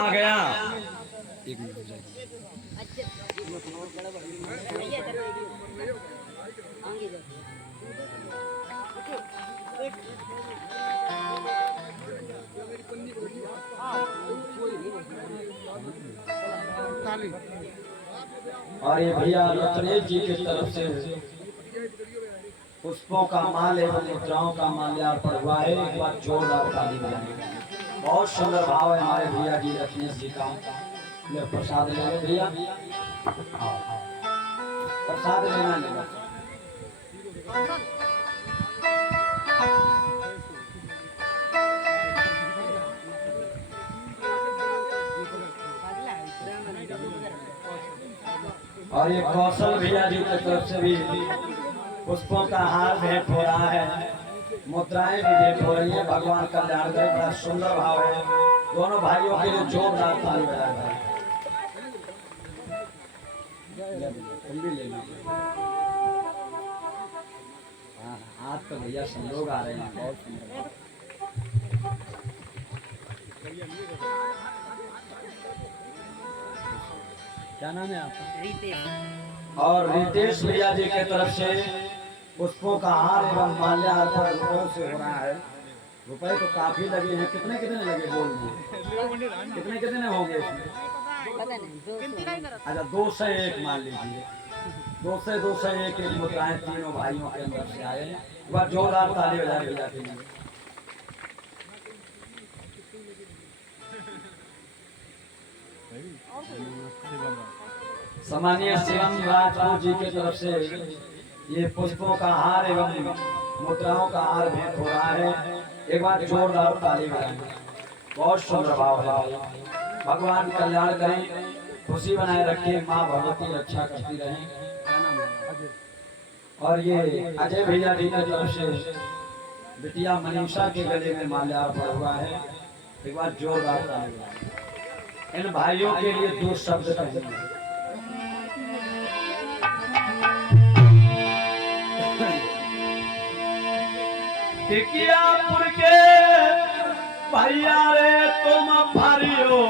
आ गया। एक मिनट हो जाएगा। और ये भैया रत्नेश जी की तरफ से पुष्पों का माल एवं मुद्राओं का माल्यार्पण हुआ है। एक बार जोरदार ताली बजाएं। बहुत सुंदर भाव है हमारे भैया जी रत्नेश जी का। ले प्रसाद ले लो भैया, प्रसाद लेना लेना। और ये कौशल भैया जी की तरफ से भी पुष्पों का हार भेंट हो रहा है, मुद्राएं भी भेंट हो रही है। भगवान कल्याण करे। बड़ा सुंदर भाव है। दोनों भाइयों के लिए जोरदार ताली बजाएं भाई। तुम भी ले लीजिए। हाँ, आज तो भैया सब लोग आ रहे हैं। बहुत सुंदर। क्या नाम है आपका? रितेश। और रितेश भैया जी की तरफ से पुष्पों का हार एवं माल्यार्पण रुपयों से हो रहा है। रुपए तो काफी लगे हैं। कितने कितने लगे बोल दिए? कितने कितने होंगे इसमें? अच्छा 201 मान लीजिए। 201 एक मुद्राएं तीनों भाइयों के अंदर से आए हैं। एक बार जोरदार ताली बजाए भैया के लिए। सम्मानीय शिवम राजपूत जी की तरफ से ये पुष्पों का हार एवं मुद्राओं का हार भेंट हो रहा है। एक बार जोरदार ताली बजाएं। बहुत सुंदर भाव है भाई। भगवान कल्याण करें, खुशी बनाए रखें, माँ भगवती रक्षा करती रहें। और ये अजय भैया जी की तरफ से बिटिया मनीषा के गले में माल्यार्पण हुआ है। एक बार जोरदार ताली बजाएं। इन भाइयों के लिए दो शब्द कहेंगे। टिकियापुर के भैया रे तुम भरियो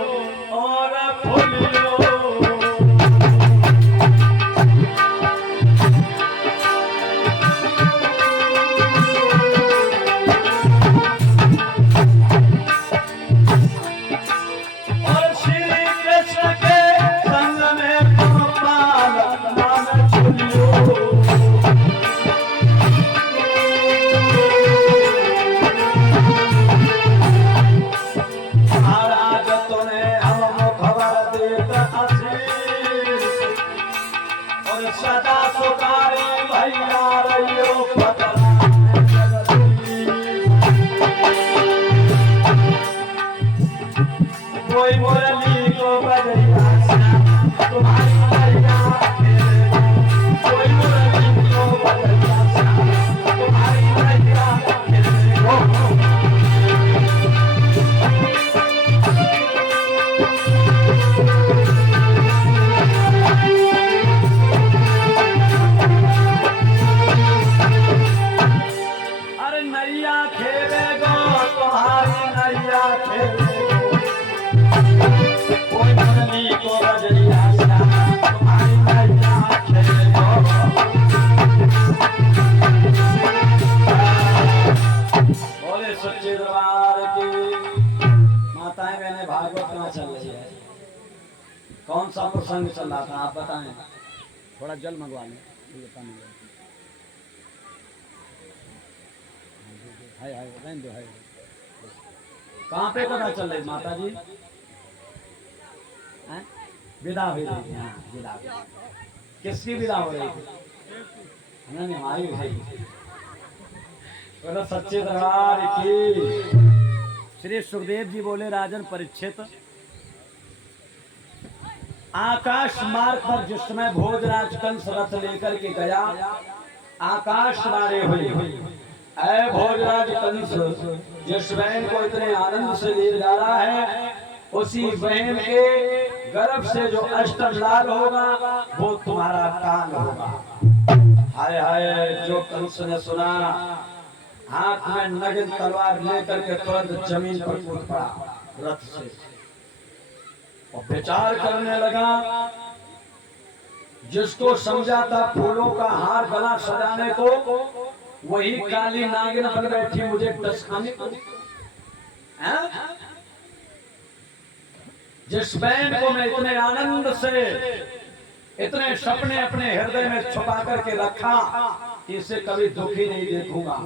और फुलियो। और श्री कृष्ण के संग में तुम पाल मान झूलियो। सदा सुखारे भैया रहियो कोई मुरली को बजैया तुम्हारी भैया, कोई मुरली को बजैया तुम्हारी भैया। नैया खेले गो तुम्हारी नैया खेले कोई मुरली को बजैया तुम्हारी नैया खेले गो। बोले सच्चे दरबार की। माताएं बहनें भागवत कहाँ चल रही है? कौन सा प्रसंग चल रहा था आप बताएं। थोड़ा जल मंगवा लें। हाय हाय रहने दो। हाय कहाँ पे पता चल रही माता जी? विदा हो रही थी। हाँ विदा। किसकी विदा हो रही थी? नहीं हमारी भाई। बोलो सच्चे दरबार की। श्री सुखदेव जी बोले राजन परीक्षित, आकाश मार्ग पर जिस समय भोजराज कंस रथ लेकर के गया, आकाश वारे हुई। ऐ भोजराज कंस, जिस बहन को इतने आनंद से ले जा रहा है, उसी बहन के गर्भ से जो अष्टम लाल होगा वो तुम्हारा काल होगा। हाय हाय। जो कंस ने सुना, हाथ में नगिन तलवार लेकर के तुरंत जमीन पर कूद पड़ा रथ से। और विचार करने लगा। जिसको समझा था फूलों का हार गला सजाने को, वही काली नागिन बन बैठी मुझे टच खाने को। जिस बहन को मैं इतने आनंद से, इतने सपने अपने हृदय में छुपा करके रखा कि इसे कभी दुखी नहीं देखूंगा,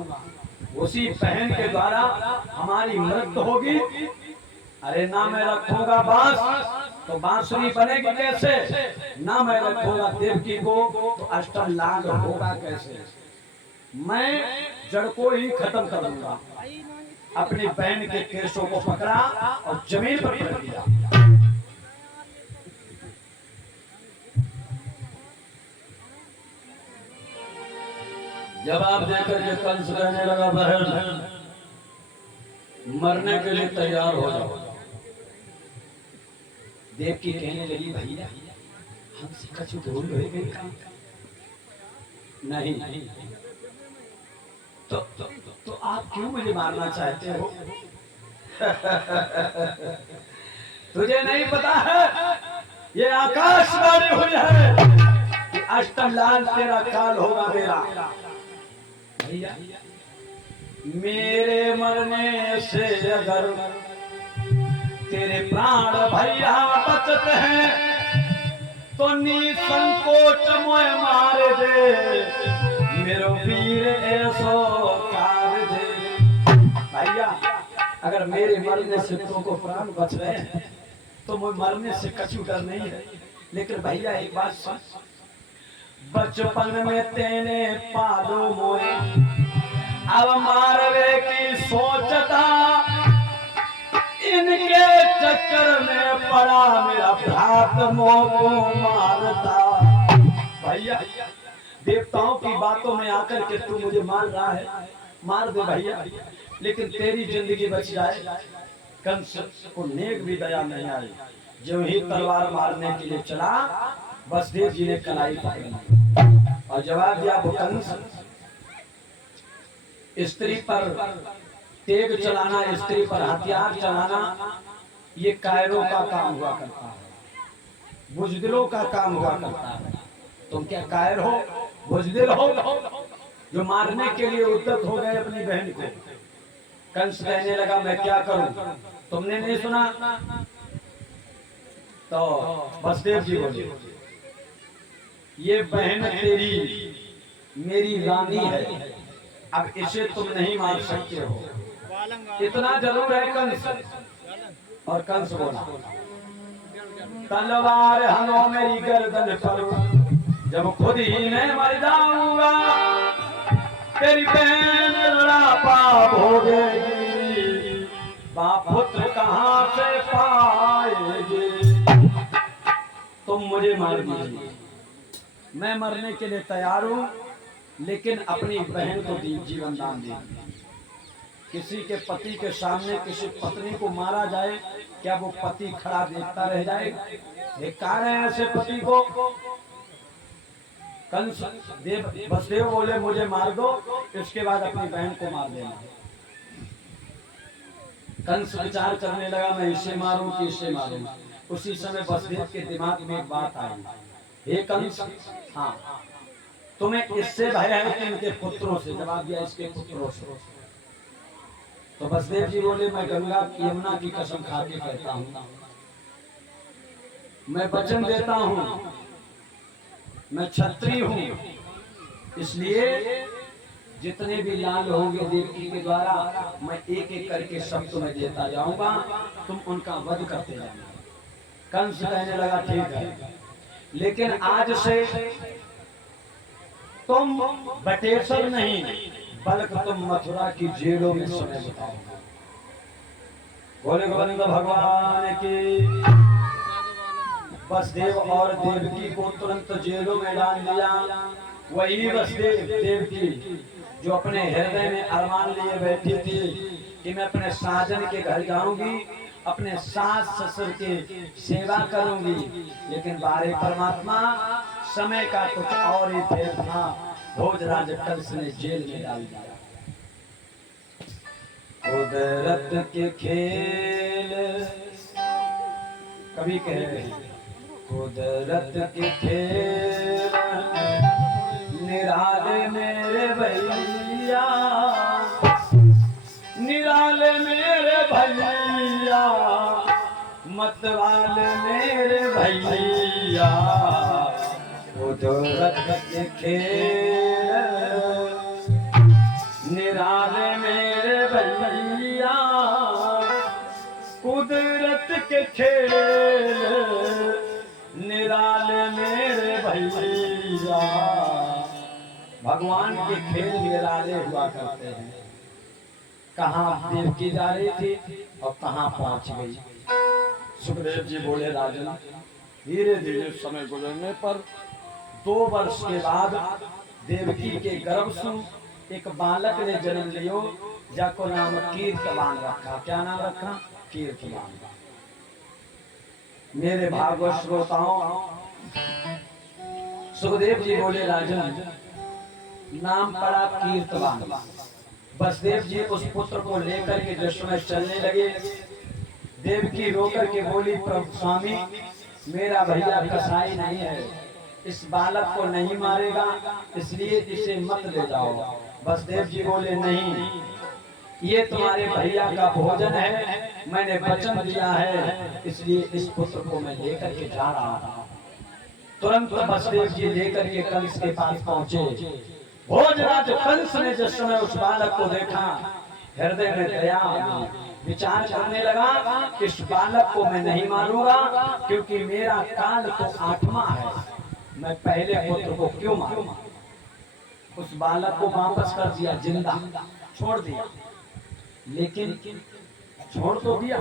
उसी बहन के द्वारा हमारी मृत्यु होगी। अरे ना मैं रखूंगा बांस तो बांसुरी बनेगी कैसे, ना मैं रखूंगा देवकी को तो अष्टलांग होगा कैसे। मैं जड़ को ही खत्म कर दूंगा। अपनी बहन के केशों को पकड़ा और जमीन पर पटक दिया। जवाब देकर के कंस कहने लगा, बहन मरने के लिए तैयार हो जाओ। देवकी कहने लगी, भैया हमसे कछु भूल हो गई का? नहीं। तो आप क्यों मुझे मारना चाहते हो? तुझे नहीं पता है, ये आकाशवाणी हुई है कि अष्टलाल तेरा काल होगा मेरा। भैया मेरे मरने से अगर तेरे प्राण भैया बचते हैं तो निसंकोच मोय मार दे, मेरो वीर ऐसो कार दे। भैया अगर मेरे मरने से तुमको प्राण बच रहे हैं तो मुझे मरने से कछु डर नहीं है। लेकिन भैया एक बात सुन, बचपन में तेने पालो मोए, अब मारवे की सोचता, इनके चक्कर में पड़ा मेरा भ्रात मोको मारता। भैया देवताओं की बातों में आकर के तू मुझे मार रहा है, मार दे भैया, लेकिन तेरी जिंदगी बच जाए। कंस को नेक भी दया नहीं आई। जो ही तलवार मारने के लिए चला, वसुदेव जी ने कलाई पकड़ ली और जवाब दिया, कंस स्त्री पर तेग चलाना, स्त्री पर हथियार चलाना, ये कायरों का काम हुआ करता है, बुजदिलों का काम हुआ करता है। तुम क्या कायर हो, बुजदिल हो, जो मारने के लिए उद्यत हो गए अपनी बहन को? कंस कहने लगा, मैं क्या करूं? तुमने नहीं सुना? तो वसुदेव जी बोले, ये बहन तेरी मेरी रानी है, अब इसे तुम नहीं मार सकते हो, इतना जरूर है कंस। और कंस बोला, तलवार हनो मेरी गर्दन पर, जब खुद ही मैं मर जाऊंगा तेरी बहन लड़ापा भोगेगी, बाप पुत्र कहां से पाएगी। तुम मुझे मार दीजिए, मैं मरने के लिए तैयार हूं, लेकिन अपनी बहन को जीवन दान दे। किसी के पति के सामने किसी पत्नी को मारा जाए, क्या वो पति खड़ा देखता रह जाएगा? धिक्कार है ऐसे पति को। कंस वसुदेव बोले, मुझे मार दो, इसके बाद अपनी बहन को मार देना। कंस विचार करने लगा, मैं इसे मारूं कि इसे मारूं। उसी समय वसुदेव के दिमाग में एक बात आई, हे कंस, हाँ तुम्हें इससे भय है कि इनके पुत्रों से? जवाब दिया, इसके पुत्रों से। तो वसुदेव जी बोले, मैं गंगा की यमुना की कसम खा के कहता हूँ, मैं वचन देता हूँ, मैं क्षत्रिय हूँ, इसलिए जितने भी लाल होंगे देवकी के द्वारा, मैं एक एक करके सब तुम्हें देता जाऊंगा, तुम उनका वध करते जाना। कंस कहने लगा, ठीक है, लेकिन आज से तुम बटेश्वर नहीं बल्कि तुम मथुरा की जेलों में समय बिताओगे। बोले गोविंद भगवान की। वसुदेव और देवकी को तुरंत जेलों में डाल दिया। वही वसुदेव देवकी जो अपने हृदय में अरमान लिए बैठी थी कि मैं अपने साजन के घर जाऊंगी, अपने सास ससुर के सेवा करूंगी, लेकिन बारे परमात्मा समय का कुछ और ही फेर था। भोजराज कंस ने जेल में डाल दिया। कुदरत के खेल कभी कह रहे हैं कुदरत के खेल निराले मेरे भैया, निराले मेरे भैया, मतवाले मेरे भैया, कुदरत के खेल निराले मेरे भैया, कुदरत के खेल निराले मेरे भैया। भगवान के खेल निराले हुआ करते हैं। कहाँ देवकी जा रही थी और कहाँ पहुंच गई। सुखदेव जी बोले राजन, धीरे धीरे समय गुजरने पर 2 वर्ष के बाद देवकी के गर्भ से एक बालक ने जन्म लियो, जाको नाम कीर्तवान रखा। क्या नाम रखा? कीर्तवान। मेरे भागवत श्रोताओं, सुखदेव जी बोले राजन, नाम पड़ा कीर्तवान। बसदेव जी उस पुत्र को लेकर के दशमेश चलने लगे। देवकी रोकर के बोली, प्रभु स्वामी, मेरा भैया कसाई नहीं है, इस बालक को नहीं मारेगा, इसलिए इसे मत ले जाओ। बसदेव जी बोले, नहीं, ये तुम्हारे भैया का भोजन है, मैंने वचन दिया है, इसलिए इस पुत्र को मैं लेकर के जा रहा हूं। तुरंत बसदेव जी लेकर के कंस के पास पहुंचे। भोजराज कंस ने जिस समय उस बालक को देखा, हृदय में दया आई, विचार करने लगा, इस बालक को मैं नहीं मारूंगा, क्योंकि मेरा काल तो 8वां है, मैं पहले पुत्र को क्यों मारूं। उस बालक को वापस कर दिया, जिंदा छोड़ दिया। लेकिन छोड़ तो दिया,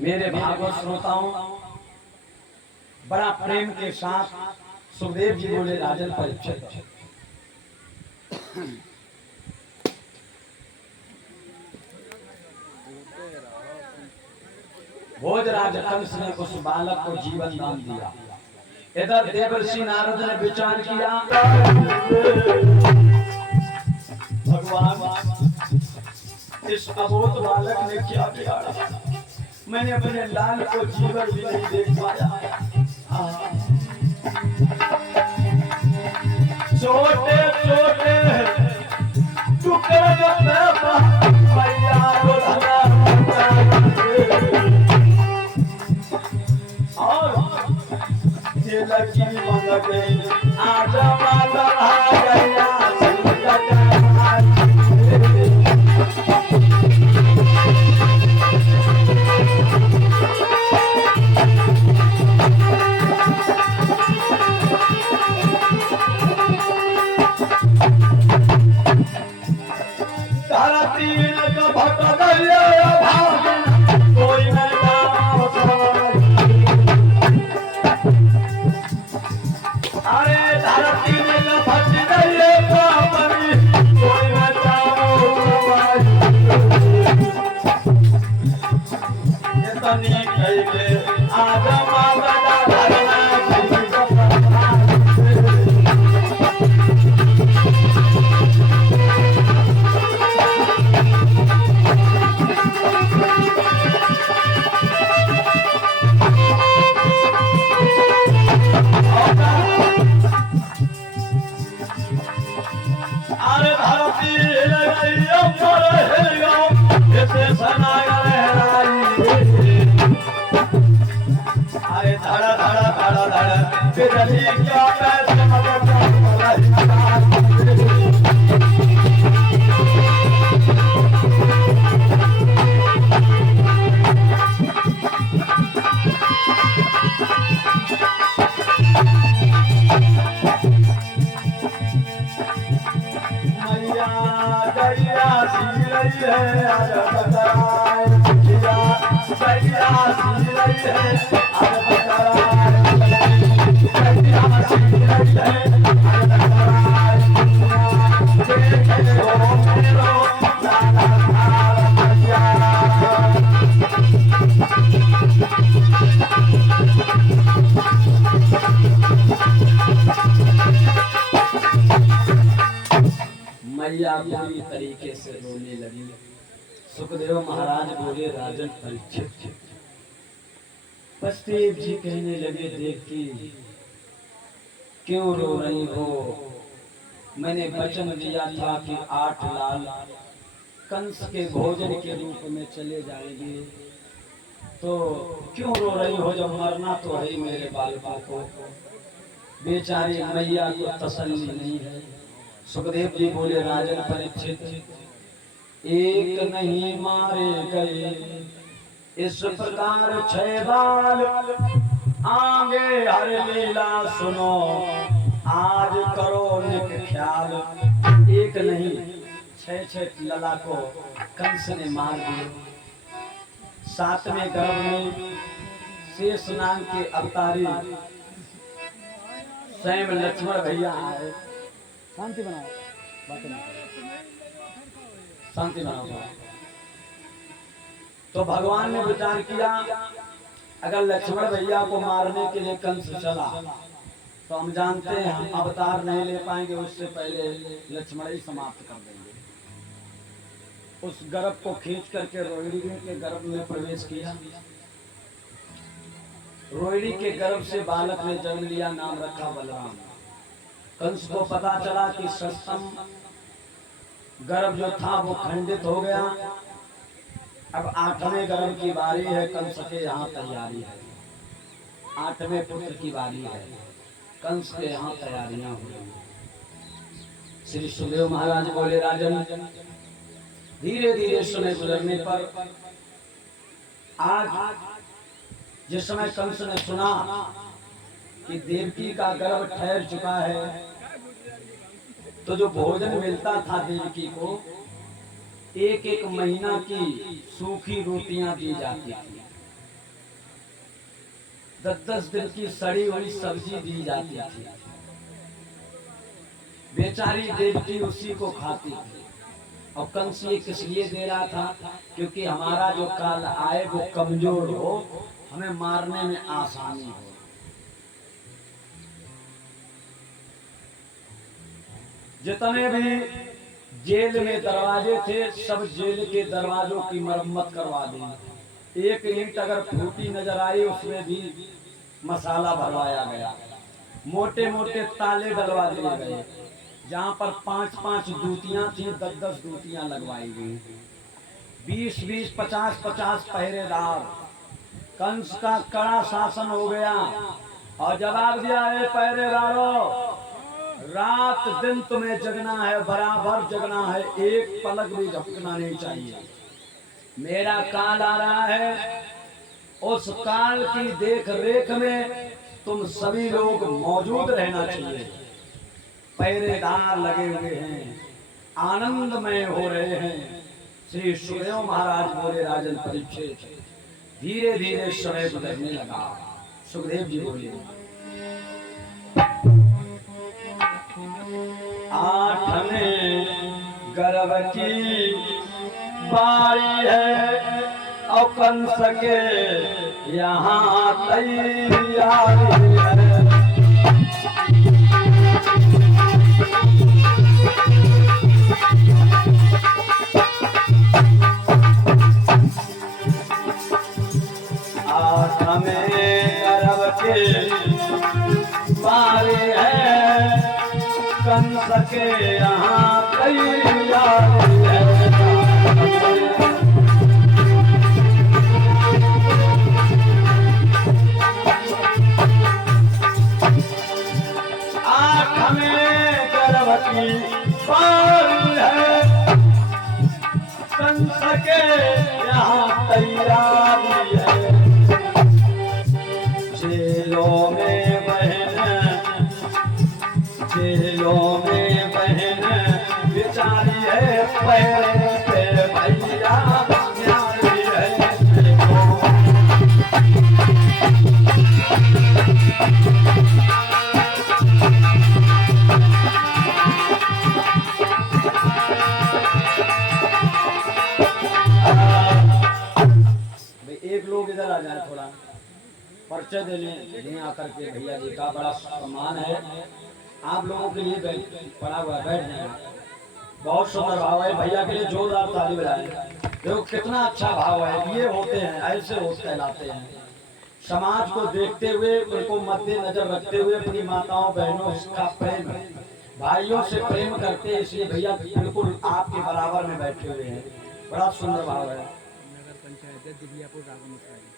मेरे भागवत श्रोताओं, बड़ा प्रेम के साथ सुखदेव जी बोले, राजन परीक्षित, भोजराज कंस ने उस बालक को जीवन दान दिया। इधर देवर्षि नारद ने विचार किया, भगवान, इस अबोध बालक ने क्या बिगाड़ा, मैंने अपने लाल को जीवन भी नहीं देख पाया। छोटे छोटे टुकड़े भैया और ये लगी मन गई, आजा माता आ गया, मैया पूरी तरीके से रोने लगी। लगी। सुखदेव महाराज बोले राजन परीक्षित। वसुदेव जी कहने लगे देखी क्यों रो रही हो, मैंने वचन दिया था कि 8 लाल कंस के भोजन के रूप में चले जाएंगे, तो क्यों रो रही हो, जब मरना तो है ही मेरे बालकों को। बेचारी मैया को तसल्ली नहीं है। सुखदेव जी बोले राजन परीक्षित, एक नहीं मारे गए इस प्रकार 6 बाल, आगे हर लीला सुनो आज करो निक ख्याल। एक नहीं 6 लला को कंस ने मार दिए। 7वें गर्भ में शेष नाग के अवतारी स्वयं लक्ष्मण भैया आए। शांति बनाओ, बातें नहीं करो। शांति बनाओ। तो भगवान ने विचार किया अगर लक्ष्मण भैया को मारने के लिए कंस चला तो हम जानते हैं हम अवतार नहीं ले पाएंगे, उससे पहले लक्ष्मण ही समाप्त कर देंगे। उस गर्भ को खींच करके रोहिणी के गर्भ में प्रवेश किया। रोहिणी के गर्भ से बालक ने जन्म लिया, नाम रखा बलराम। कंस को पता चला कि सस्तम गर्भ जो था वो खंडित हो गया। अब 8वें गर्भ की बारी है, कंस के यहाँ तैयारी है। 8वें पुत्र की बारी है, कंस के यहाँ तैयारियां हो रही। श्री सुखदेव महाराज बोले राजन, धीरे धीरे समय गुजरने पर आज जिस समय कंस ने सुना कि देवकी का गर्भ ठहर चुका है, तो जो भोजन मिलता था देवकी को 1-1 महीना की सूखी रोटियां दी जाती थी, 10-10 दिन की सड़ी हुई सब्जी दी जाती थी। बेचारी देवकी उसी को खाती थी। और कंस ये किस लिए दे रहा था, क्योंकि हमारा जो काल आए वो कमजोर हो, हमें मारने में आसानी हो। जितने भी जेल में दरवाजे थे सब जेल के दरवाजों की मरम्मत करवा दी। एक ईंट अगर फूटी नजर आई उसमें भी मसाला भरवाया गया। मोटे मोटे ताले डलवा दिए गए। जहाँ पर 5-5 जूतियां थी 10-10 जूतियां लगवाई गई। 20-20, 50-50 पहरेदार। कंस का कड़ा शासन हो गया और जवाब दिया है पहरेदारों, रात दिन तुम्हें जगना है, बराबर जगना है, एक पलक भी झपकना नहीं चाहिए। मेरा काल आ रहा है, उस काल की देख रेख में तुम सभी लोग मौजूद रहना चाहिए। पहरेदार लगे हुए हैं, आनंदमय हो रहे हैं। श्री सुखदेव महाराज बोले राजन परीक्षित, धीरे धीरे समय गुजरने लगा। सुखदेव जी बोले 8वें गर्भ की बारी है और कंस के यहाँ तैयारी है। 8वें गर्भ की बारी है, कंस के यहाँ तैयारी है। 8वें गर्भ की बारी है, कंस के यहाँ तैयारी है। जेलों में बहन बेचारी है, पैर पे भैया न्यारी है। एक लोग इधर आ जाए, थोड़ा परिचय दे लें आकर के। भैया जी का बड़ा सम्मान है, आप लोगों के लिए पड़ा हुआ बैठ जाए। बहुत सुंदर भाव है, भैया के लिए जोरदार ताली बजाएं। देखो कितना अच्छा भाव है, ये होते हैं, ऐसे होते कहलाते हैं। समाज को देखते हुए, उनको मद्देनजर रखते हुए अपनी माताओं बहनों का प्रेम, भाइयों से प्रेम करते, इसलिए भैया बिल्कुल आपके बराबर में बैठे हुए हैं। बड़ा सुंदर भाव है। नगर पंचायत दिव्यापुर राघव मिश्रा जी,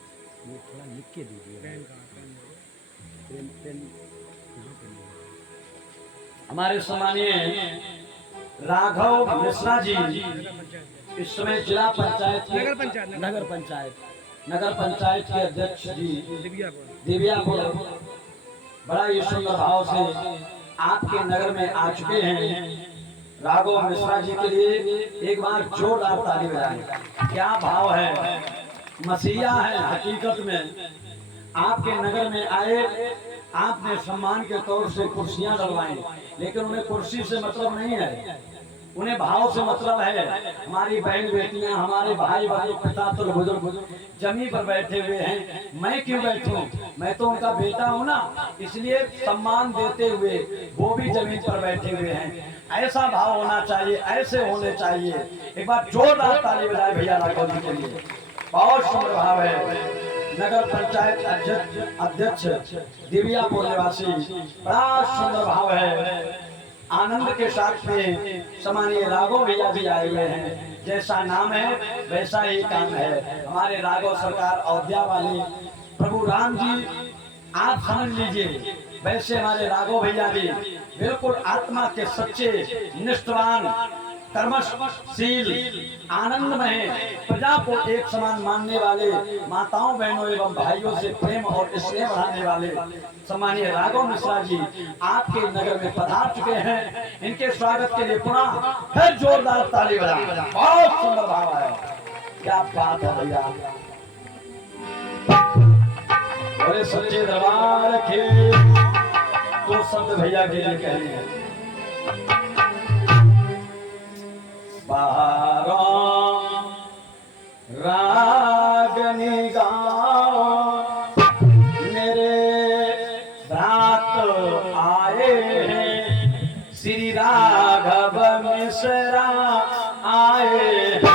ये थोड़ा लिख के दीजिए। पेन पेन हमारे सम्मानीय राघव मिश्रा जी इस समय जिला पंचायत नगर पंचायत के अध्यक्ष जी दिव्यापुर बड़ा ही सुंदर भाव से आपके नगर में आ चुके हैं। राघव मिश्रा जी के लिए एक बार जोरदार ताली बजाएं। क्या भाव है, मसीहा है हकीकत में। आपके नगर में आए, आपने सम्मान के तौर से कुर्सियां डलवाई, लेकिन उन्हें कुर्सी से मतलब नहीं है, उन्हें भाव से मतलब है। हमारी बहन बेटियां, हमारे भाई भाई पिता तो बुजुर्ग जमीन पर बैठे हुए हैं, मैं क्यों बैठूं, मैं तो उनका बेटा हूं ना, इसलिए सम्मान देते हुए वो भी जमीन पर बैठे हुए हैं। ऐसा भाव होना चाहिए, ऐसे होने चाहिए। एक बार जोरदार ताली बजाए भैया राघव जी के लिए। बहुत सुंदर भाव है। नगर पंचायत अध्यक्ष दिव्यापुर निवासी, बड़ा सुंदर भाव है। आनंद के साथ में सम्मानीय राघव भैया भी आए हुए हैं। जैसा नाम है वैसा ही काम है। हमारे राघव सरकार अयोध्या वाले प्रभु राम जी, आप समझ लीजिए, वैसे हमारे राघव भैया भी बिल्कुल आत्मा के सच्चे, निष्ठावान, कर्मशील, आनंदमय, प्रजा को एक समान मानने वाले, माताओं बहनों एवं भाइयों से प्रेम और स्नेह बढ़ाने वाले सम्मानीय राघव मिश्रा जी आपके नगर में पधार चुके हैं। इनके स्वागत के लिए पुनः फिर जोरदार ताली बजाएं। बहुत सुंदर भाव है, क्या बात है भैया। बड़े सच्चे दरबार के दो शब्द भैया के लिए कहने हैं। रागनी गाओ मेरे भ्रात आए हैं, श्री राघव मिश्रा आए हैं।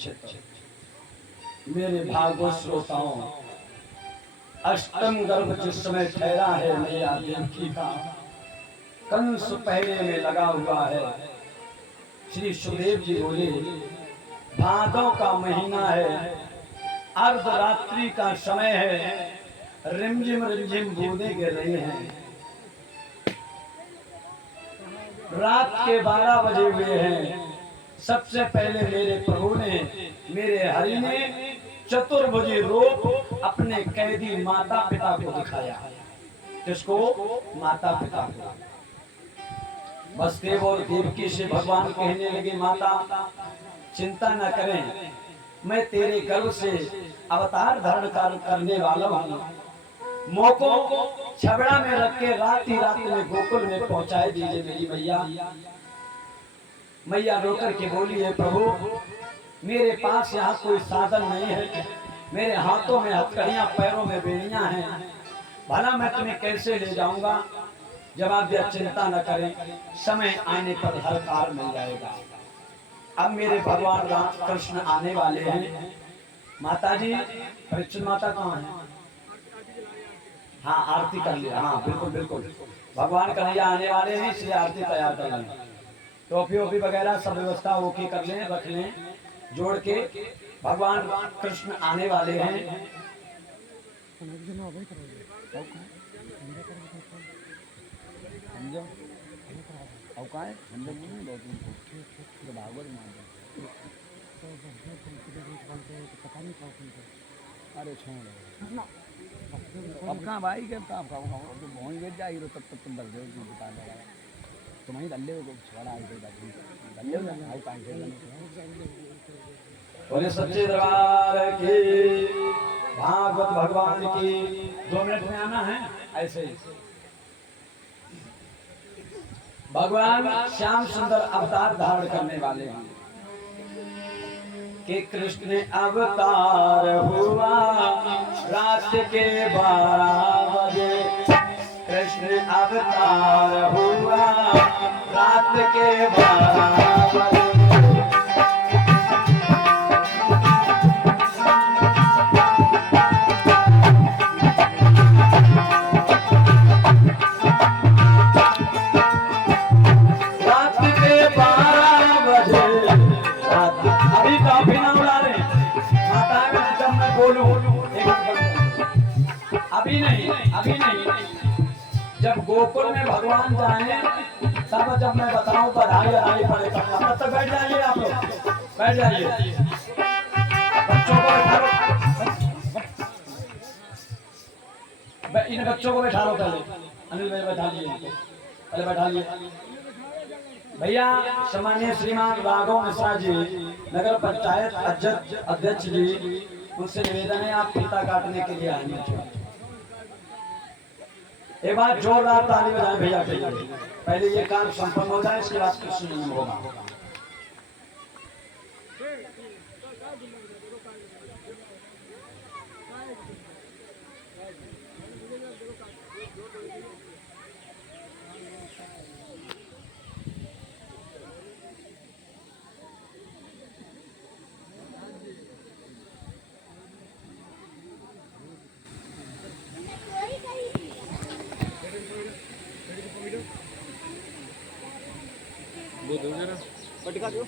चित्त। मेरे भागवत श्रोताओं, अष्टम गर्भ जिस समय ठहरा है मैया देवकी का, कंस पहरे में लगा हुआ है। श्री सुखदेव जी बोले भादों का महीना है, अर्धरात्रि का समय है, रिमझिम रिमझिम बूंदें गिर रही हैं, रात के 12 बजे हुए हैं। सबसे पहले मेरे प्रभु ने, मेरे हरि ने चतुर्भुजी रूप अपने कैदी माता पिता को दिखाया। किसको? माता पिता को। वसुदेव और देवकी से भगवान कहने लगे, माता चिंता न करें, मैं तेरे गर्भ से अवतार धारण करने वाला हूँ। मोको छबड़ा में रख के रात ही रात में गोकुल में पहुंचाए दीजिए मेरी मैया। मैया रोकर के बोली है, प्रभु मेरे पास यहाँ कोई साधन नहीं है, मेरे हाथों में हथकड़ियाँ, पैरों में बेड़ियाँ हैं, भला मैं तुम्हें कैसे ले जाऊंगा? जवाब दिया, चिंता न करें, समय आने पर हर कार्य मिल जाएगा। अब मेरे भगवान राम कृष्ण आने वाले हैं। माता जी, परीक्षित माता कहाँ है? हाँ, आरती कर लिया। हाँ बिल्कुल बिल्कुल, भगवान कन्हैया आने वाले हैं, इसलिए आरती तैयार कर लें। टोपी वोपी वगैरह सब व्यवस्था ओके कर लें, रख लें जोड़ के। भगवान कृष्ण आने वाले हैं। अरे छोड़ अब कहाँ भाई के कहाँ तो बहुत वेट जाएगी तब तक तुम दर्द दुकान लगा तुम्हारी दल्ले को छोड़ा दल्ले हो जाए भाई पाँच बोले सच्चे दरबार की, भागवत भगवान की। 2 मिनट में आना है ऐसे ही। भगवान श्याम सुंदर अवतार धारण करने वाले हैं कि कृष्ण अवतार हुआ रात के 12 बजे। कृष्ण अवतार हुआ रात के 12 बजे। अभी नहीं, जब गोकुल में भगवान जाए तब जब मैं बताऊं बधाई बधाई पड़े तब तक बैठ जाइए। आप लोग बैठ जाइए, बच्चों को बैठा लो, इन बच्चों को बैठा लो। पहले अनिल भाई बैठा लिए, पहले बैठा लिए भैया। सम्मानीय श्रीमान राघव मिश्रा जी, नगर पंचायत अध्यक्ष जी, उनसे निवेदन है आप फीता काटने के लिए आएंगे। एक बार जोरदार ताली बजाएं भैया के लिए। पहले ये काम संपन्न हो जाए, इसके बाद कृष्ण जन्म होगा। पटका दो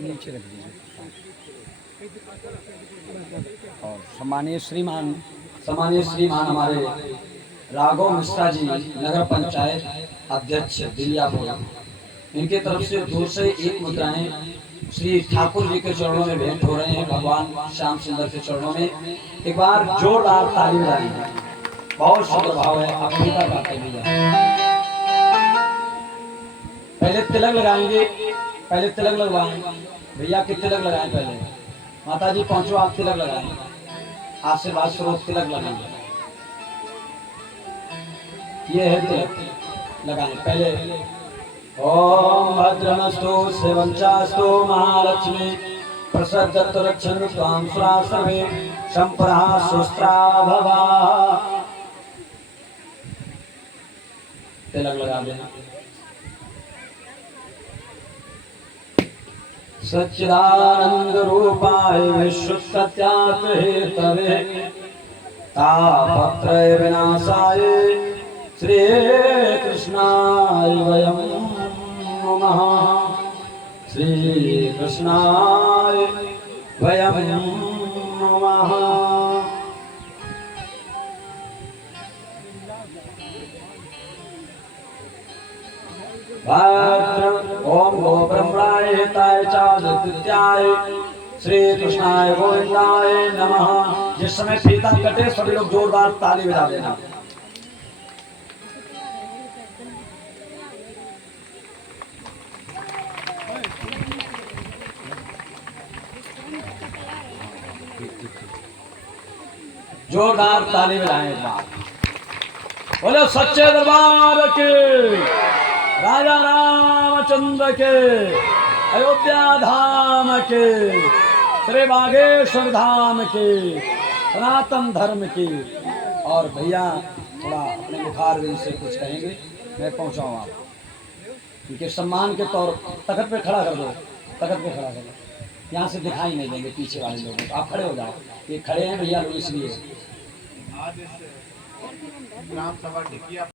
नीचे रख दीजिए। और सम्मानीय श्रीमान हमारे राघव मिश्रा जी, नगर पंचायत अध्यक्ष दिलियापुर, इनके तरफ से 2 से 1 मुद्राएं श्री ठाकुर जी के चरणों में भेंट हो रहे हैं, भगवान श्याम सुंदर के चरणों में। एक बार जोरदार ताली बजाइए, बहुत सुंदर भाव है। आप फीता काटे भैया, पहले तिलक लगाएंगे, पहले तिलक लगवाएं भैया के तिलक लगाएं। पहले माता जी पहुंचो, आप तिलक लगाएं, आशीर्वाद स्वरूप तिलक लगाएंगे। ये है तिलक लगाएं पहले। ओम भद्रमस्तु शिवंचास्तु महालक्ष्मी प्रसद्दत्तु रक्षन्तु त्वां सुरा सर्वे शंपरः सुस्त्रा भवा। तिलक लगा देना। सच्चिदानंद रूपाय विश्वसत्यात हेतवे तापत्रय विनाशाय श्री कृष्णाय वयं नमः। श्री कृष्णाय वयं नमः। ओम गो ब्रह्मणाय हिताय चाद्वितीयाय श्री कृष्णाय गोविंदाय नमः। जिस समय फीता कटे सभी लोग जोरदार ताली बजा देना। जोरदार ताली बजाएं एक बार। बोलो सच्चे दरबार के, राजा रामचंद्र के, अयोध्या धाम के, श्री बागेश्वर धाम के, सनातन धर्म की। और भैया थोड़ा अपने मुखार दिन से कुछ कहेंगे, मैं पहुंचाऊँ आप उनके सम्मान के तौर। तखत पे खड़ा कर दो, तखत पे खड़ा कर दो। यहाँ से दिखाई नहीं देंगे पीछे वाले लोगों को, आप खड़े हो जाओ। ये खड़े हैं भैया लोग इसलिए।